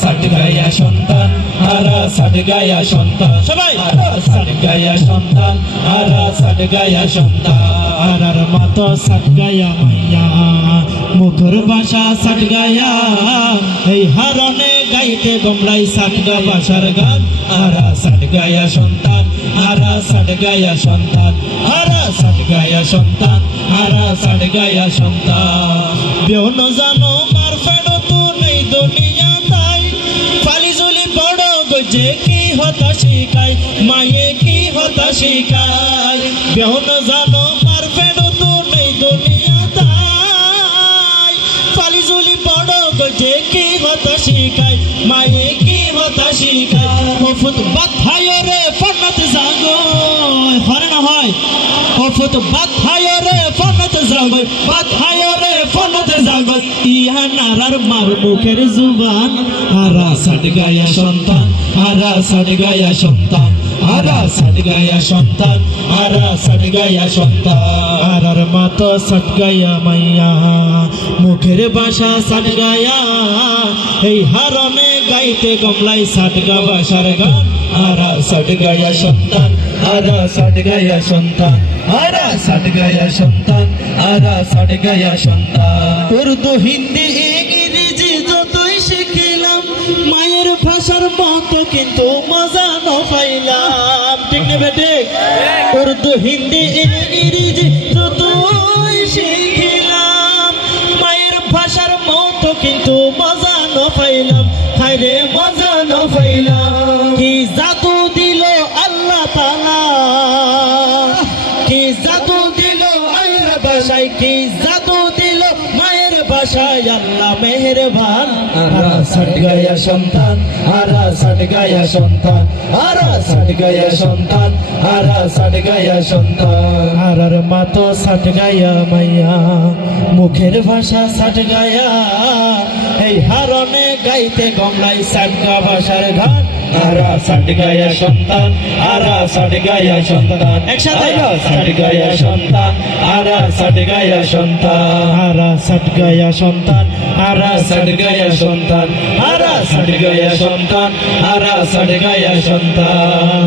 সাট গায়া সন্তান, আরা সাট গায়া সন্তান, সবাই আরা সাট গায়া সন্তান, আরা সাট গায়া সন্তান। আরার মাতো সাট গায়া মাইয়া, মুখের ভাষা সাট গায়া, এই হারনে গাইতে গমলাই সাট গা ভাষার গান। আরা সাট গায়া সন্তান, আরা সাট গায়া সন্তান, আরা সাট গায়া সন্তান, আরা সাট গায়া সন্তান। বেও ন জানো মার ফেড়ো তু নেই দুনিয়া তাই, ফালি জুলি বড় গজে কি হতা শিখাই, মায়ে কি হতা শিখাই। বেও ন জানো মার ফেড়ো তু নেই দুনিয়া তাই, ফালি জুলি বড় গজে কি হতা শিখাই, মায়ে কি হতা শিখাই। ওফুত বাথায় রে ফনত জাগো, হরে না হয় ওফুত বাথায় রে ফনত জাগো, বাথায় রে ফনত জাগো, ইহা নারার মার মুখের জুবান। আরা সাট গায়া সন্তান, আরা সাট গায়া সন্তান, আরা সাট গায়া সন্তান, আরা সাট গায়া সন্তান। আরার মাতো সাট গায়া মাইয়া, মুখের ভাষা সাট গায়া, এই হারনে গাইতে গমলাই সাট গা ভাষার গান। আরা সাট গায়া সন্তান, আরা সাট গায়া সন্তান, আরা সাট গায়া সন্তান, আরা সাট গায়া সন্তান। উর্দু হিন্দি ইংরেজি যতই শিখিলাম, মায়ের ভাষার মতো কিন্তু মজা ন পাইলাম। ঠিক নেবে ঠিক? উর্দু হিন্দি ইংরেজি যতই শিখিলাম, মায়ের ভাষার মতো কিন্তু মজা ন পাইলাম। হায়রে মজা ন পাইলাম। কি জাদু দিল আল্লাহ তাআলা, কি জাদু দিল আল্লাহ ভাষায়, কি জাদু দিল মায়ের ভাষায়, আল্লাহ মেহেরবান। আরা সাট গায়া সন্তান, আরা সাট গায়া সন্তান, আরা সাট গায়া সন্তান, আরা সাট গায়া সন্তান। আরার মাতো সাট গায়া মাইয়া, মুখের ভাষা সাট গায়া, এই হারনে গাইতে গমলাই সাট গা ভাষার গান। আরা সাট গায়া সন্তান, আরা সাট গায়া সন্তান, একসাথে আরা সাট গায়া সন্তান, আরা সাট গায়া সন্তান। আরা সাট গায়া সন্তান, আরা সাট গায়া সন্তান, আরা সাট গায়া সন্তান, আরা সাট গায়া সন্তান।